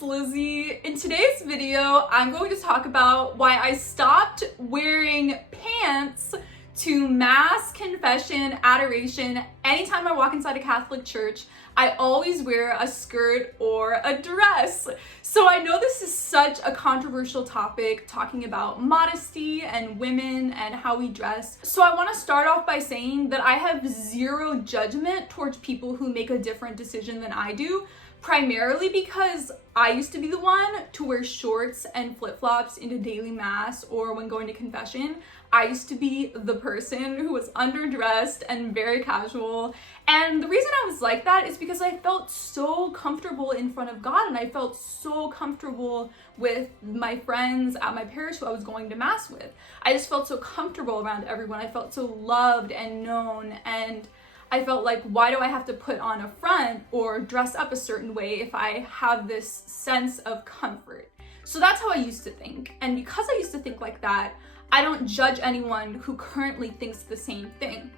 it's Lizzie. In today's video, I'm going to talk about why I stopped wearing pants to Mass, confession, adoration. Anytime I walk inside a Catholic church, I always wear a skirt or a dress. So I know this is such a controversial topic, talking about modesty and women and how we dress. So I want to start off by saying that I have zero judgment towards people who make a different decision than I do, primarily because I used to be the one to wear shorts and flip-flops into daily mass or when going to confession. I used to be the person who was underdressed and very casual. And the reason I was like that is because I felt so comfortable in front of God, and I felt so comfortable with my friends at my parish who I was going to mass with. I just felt so comfortable around everyone. I felt so loved and known, and I felt like, why do I have to put on a front or dress up a certain way if I have this sense of comfort? So that's how I used to think. And because I used to think like that, I don't judge anyone who currently thinks the same thing.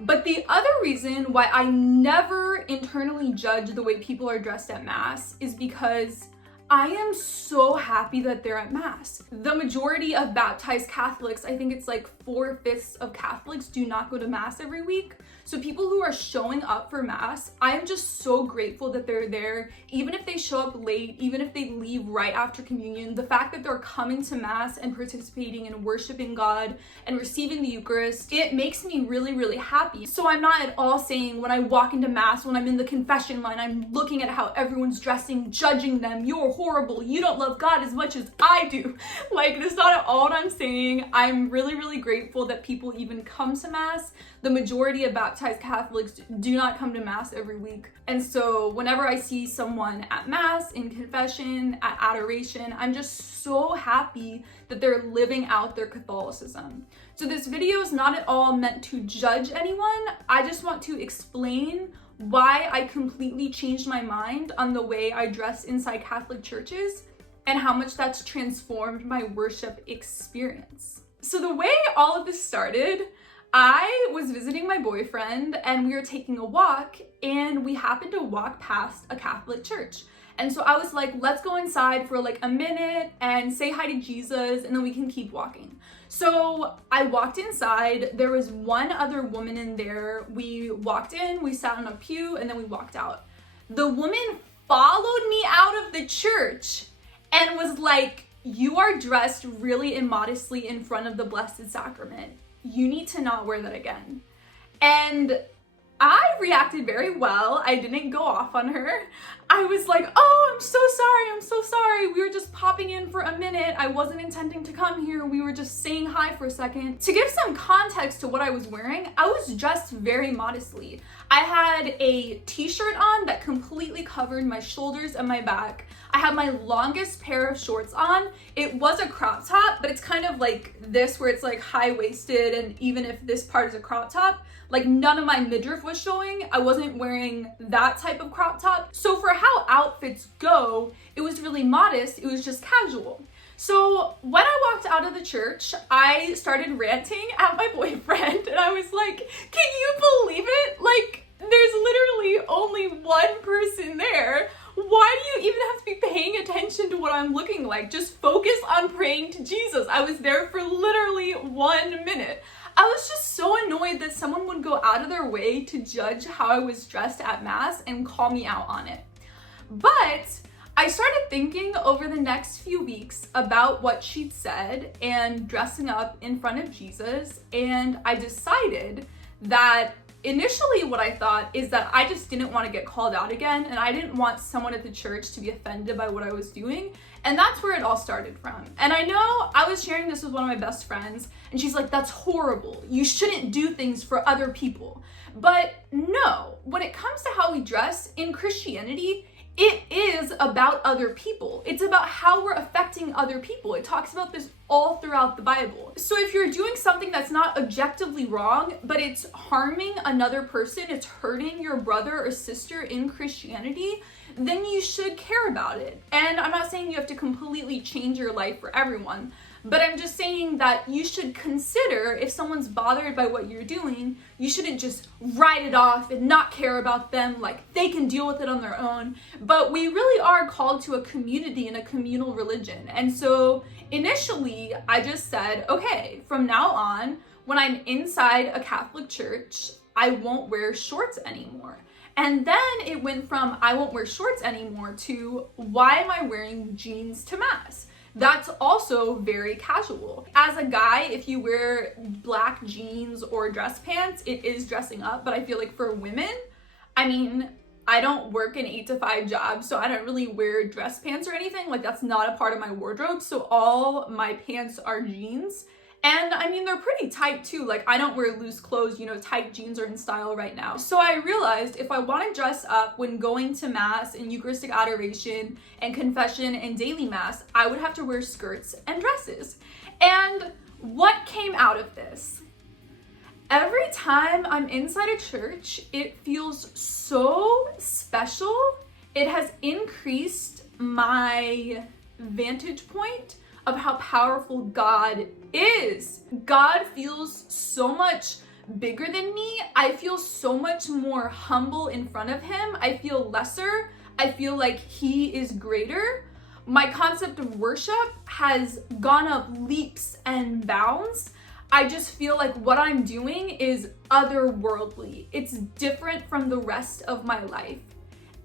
But the other reason why I never internally judge the way people are dressed at Mass is because I am so happy that they're at Mass. The majority of baptized Catholics, I think it's like 4/5 of Catholics, do not go to Mass every week. So people who are showing up for Mass, I am just so grateful that they're there. Even if they show up late, even if they leave right after communion, the fact that they're coming to Mass and participating and worshiping God and receiving the Eucharist, it makes me really, really happy. So I'm not at all saying when I walk into Mass, when I'm in the confession line, I'm looking at how everyone's dressing, judging them, you're horrible, you don't love God as much as I do. Like, that's not at all what I'm saying. I'm really, really grateful that people even come to Mass. The majority of baptized Catholics do not come to Mass every week. And so whenever I see someone at Mass, in confession, at adoration, I'm just so happy that they're living out their Catholicism. So this video is not at all meant to judge anyone. I just want to explain why I completely changed my mind on the way I dress inside Catholic churches and how much that's transformed my worship experience. So the way all of this started, I was visiting my boyfriend and we were taking a walk, and we happened to walk past a Catholic church. And so I was like, let's go inside for like a minute and say hi to Jesus, and then we can keep walking. So I walked inside. There was one other woman in there. We walked in, we sat on a pew, and then we walked out. The woman followed me out of the church and was like, you are dressed really immodestly in front of the Blessed Sacrament. You need to not wear that again. And I reacted very well. I didn't go off on her. I was like, oh, I'm so sorry. We were just popping in for a minute. I wasn't intending to come here. We were just saying hi for a second. To give some context to what I was wearing, I was dressed very modestly. I had a t-shirt on that completely covered my shoulders and my back. I had my longest pair of shorts on. It was a crop top, but it's kind of like this where it's like high-waisted, and even if this part is a crop top, like none of my midriff was showing. I wasn't wearing that type of crop top. So for how outfits go, it was really modest. It was just casual. So when I walked out of the church, I started ranting at my boyfriend, and I was like, can you believe it? Like, there's literally only one person there. Why do you even have to be paying attention to what I'm looking like? Just focus on praying to Jesus. I was there for literally 1 minute. I was just so annoyed that someone would go out of their way to judge how I was dressed at Mass and call me out on it. But I started thinking over the next few weeks about what she'd said and dressing up in front of Jesus, and I decided that initially what I thought is that I just didn't want to get called out again, and I didn't want someone at the church to be offended by what I was doing, and that's where it all started from. And I know I was sharing this with one of my best friends, and she's like, that's horrible. You shouldn't do things for other people. But no, when it comes to how we dress in Christianity, it is about other people. It's about how we're affecting other people. It talks about this all throughout the Bible. So if you're doing something that's not objectively wrong, but it's harming another person, it's hurting your brother or sister in Christianity, then you should care about it. And I'm not saying you have to completely change your life for everyone, But I'm just saying that you should consider, if someone's bothered by what you're doing, you shouldn't just write it off and not care about them, like they can deal with it on their own. But we really are called to a community and a communal religion. And so initially I just said, okay, from now on, when I'm inside a Catholic church, I won't wear shorts anymore. And then it went from I won't wear shorts anymore to why am I wearing jeans to mass? That's also very casual. As a guy, if you wear black jeans or dress pants, it is dressing up. But I feel like for women, I mean, I don't work an 8 to 5 job, so I don't really wear dress pants or anything. Like that's not a part of my wardrobe. So all my pants are jeans. And I mean, they're pretty tight too. Like I don't wear loose clothes, you know, tight jeans are in style right now. So I realized if I want to dress up when going to mass and Eucharistic adoration and confession and daily mass, I would have to wear skirts and dresses. And what came out of this? Every time I'm inside a church, it feels so special. It has increased my vantage point of how powerful God is. God feels so much bigger than me. I feel so much more humble in front of him. I feel lesser. I feel like he is greater. My concept of worship has gone up leaps and bounds. I just feel like what I'm doing is otherworldly. It's different from the rest of my life.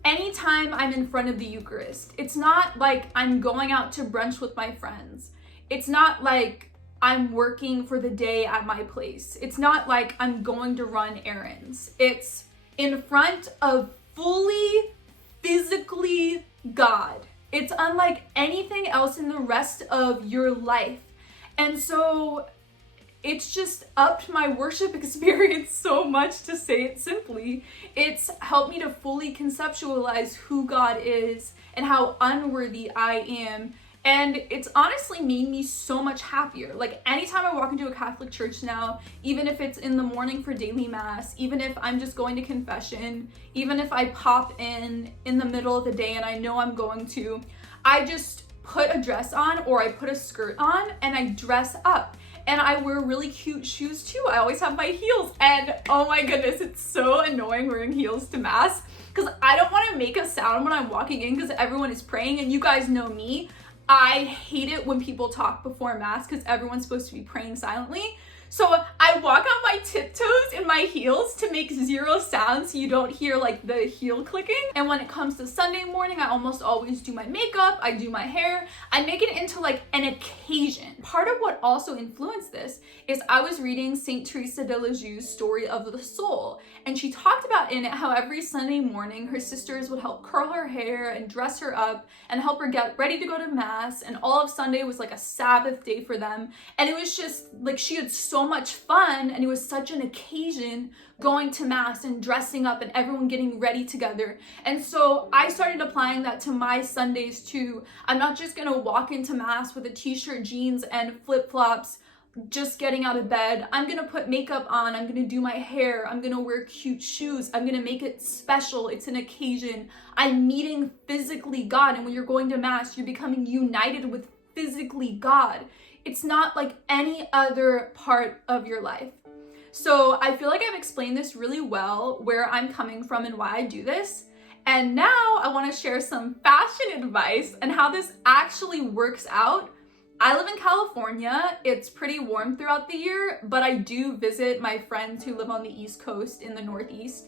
Anytime I'm in front of the Eucharist, it's not like I'm going out to brunch with my friends. It's not like I'm working for the day at my place. It's not like I'm going to run errands. It's in front of fully, physically God. It's unlike anything else in the rest of your life. And so it's just upped my worship experience so much, to say it simply. It's helped me to fully conceptualize who God is and how unworthy I am. And it's honestly made me so much happier. Like anytime I walk into a Catholic church now, even if it's in the morning for daily mass, even if I'm just going to confession, even if I pop in the middle of the day and I know I'm going to, I just put a dress on or I put a skirt on and I dress up. And I wear really cute shoes too. I always have my heels. And oh my goodness, it's so annoying wearing heels to mass because I don't want to make a sound when I'm walking in because everyone is praying. And you guys know me. I hate it when people talk before mass because everyone's supposed to be praying silently. So I walk on my tiptoes in my heels to make zero sound so you don't hear like the heel clicking. And when it comes to Sunday morning, I almost always do my makeup, I do my hair, I make it into like an occasion. Part of what also influenced this is I was reading Saint Teresa de Lisieux's Story of the Soul, and she talked about in it how every Sunday morning her sisters would help curl her hair and dress her up and help her get ready to go to mass, and all of Sunday was like a Sabbath day for them. And it was just like she had so much fun, and it was such an occasion going to mass and dressing up and everyone getting ready together. And so I started applying that to my Sundays too. I'm not just gonna walk into mass with a t-shirt, jeans, and flip-flops, just getting out of bed. I'm gonna put makeup on, I'm gonna do my hair, I'm gonna wear cute shoes, I'm gonna make it special. It's an occasion. I'm meeting physically God, and when you're going to mass, you're becoming united with physically God. It's not like any other part of your life. So I feel like I've explained this really well, where I'm coming from and why I do this. And now I want to share some fashion advice and how this actually works out. I live in California. It's pretty warm throughout the year, but I do visit my friends who live on the East Coast in the Northeast.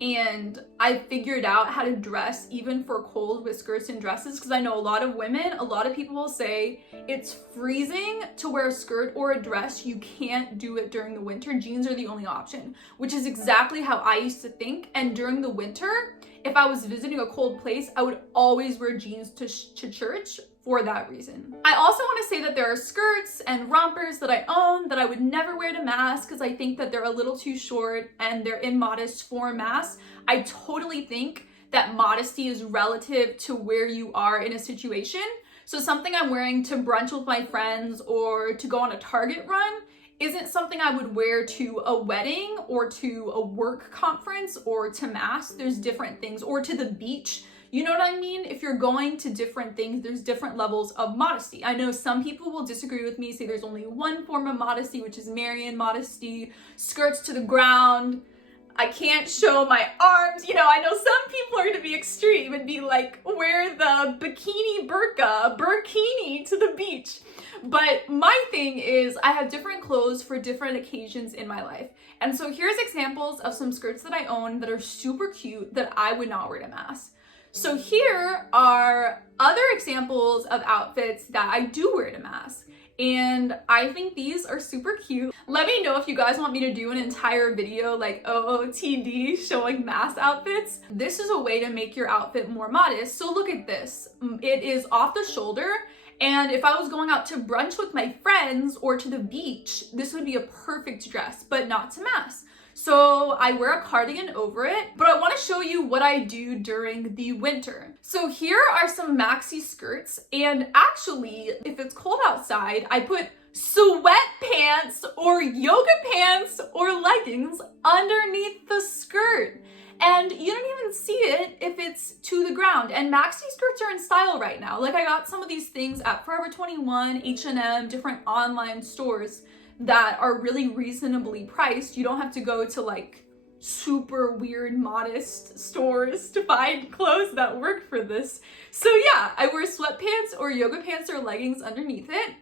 And I figured out how to dress even for cold with skirts and dresses, because I know a lot of women, a lot of people will say it's freezing to wear a skirt or a dress. You can't do it during the winter. Jeans are the only option, which is exactly how I used to think. And during the winter, if I was visiting a cold place, I would always wear jeans to church for that reason. I also want to say that there are skirts and rompers that I own that I would never wear to mass because I think that they're a little too short and they're immodest for mass. I totally think that modesty is relative to where you are in a situation. So something I'm wearing to brunch with my friends or to go on a Target run isn't something I would wear to a wedding or to a work conference or to mass. There's different things, or to the beach. You know what I mean? If you're going to different things, there's different levels of modesty. I know some people will disagree with me, say there's only one form of modesty, which is Marian modesty, skirts to the ground. I can't show my arms. You know, I know some people are gonna be extreme and be like, wear the bikini burkini to the beach. But my thing is I have different clothes for different occasions in my life. And so here's examples of some skirts that I own that are super cute that I would not wear to mass. So here are other examples of outfits that I do wear to mass. And I think these are super cute. Let me know if you guys want me to do an entire video like OOTD showing mass outfits. This is a way to make your outfit more modest. So look at this. It is off the shoulder. And if I was going out to brunch with my friends or to the beach, this would be a perfect dress, but not to mass. So I wear a cardigan over it, but I want to show you what I do during the winter. So here are some maxi skirts, and actually, if it's cold outside, I put sweatpants or yoga pants or leggings underneath the skirt. And you don't even see it if it's to the ground. And maxi skirts are in style right now. Like I got some of these things at Forever 21, H&M, different online stores that are really reasonably priced. You don't have to go to like super weird modest stores to find clothes that work for this. So yeah, I wear sweatpants or yoga pants or leggings underneath it.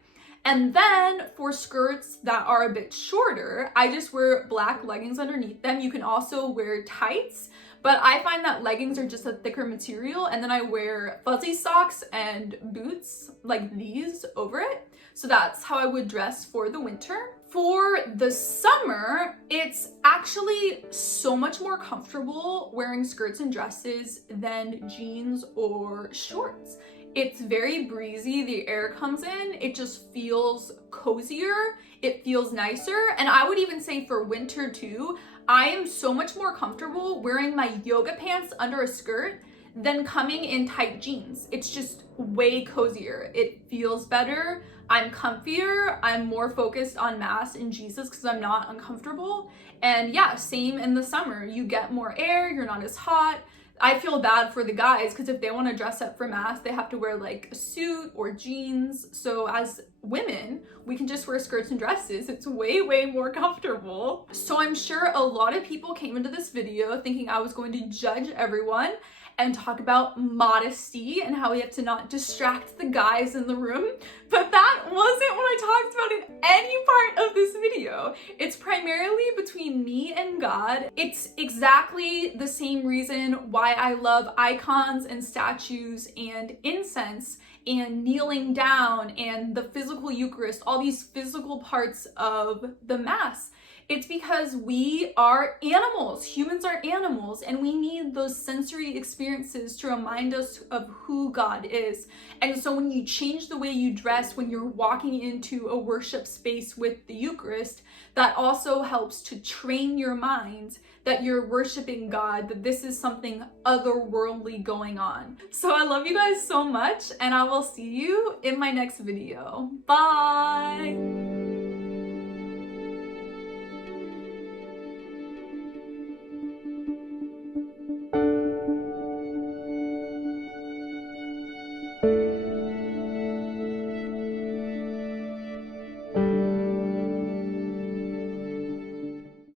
And then for skirts that are a bit shorter, I just wear black leggings underneath them. You can also wear tights, but I find that leggings are just a thicker material. And then I wear fuzzy socks and boots like these over it. So that's how I would dress for the winter. For the summer, it's actually so much more comfortable wearing skirts and dresses than jeans or shorts. It's very breezy, the air comes in, it just feels cozier, it feels nicer, and I would even say for winter too, I am so much more comfortable wearing my yoga pants under a skirt than coming in tight jeans. It's just way cozier, it feels better, I'm comfier, I'm more focused on mass and Jesus because I'm not uncomfortable, and yeah, same in the summer, you get more air, you're not as hot. I feel bad for the guys because if they want to dress up for mass, they have to wear like a suit or jeans. So as women, we can just wear skirts and dresses. It's way, way more comfortable. So I'm sure a lot of people came into this video thinking I was going to judge everyone and talk about modesty and how we have to not distract the guys in the room. But that wasn't what I talked about in any part of this video. It's primarily between me and God. It's exactly the same reason why I love icons and statues and incense and kneeling down and the physical Eucharist, all these physical parts of the Mass. It's because we are animals. Humans are animals, and we need those sensory experiences to remind us of who God is. And so when you change the way you dress, when you're walking into a worship space with the Eucharist, that also helps to train your mind that you're worshiping God, that this is something otherworldly going on. So I love you guys so much, and I will see you in my next video. Bye!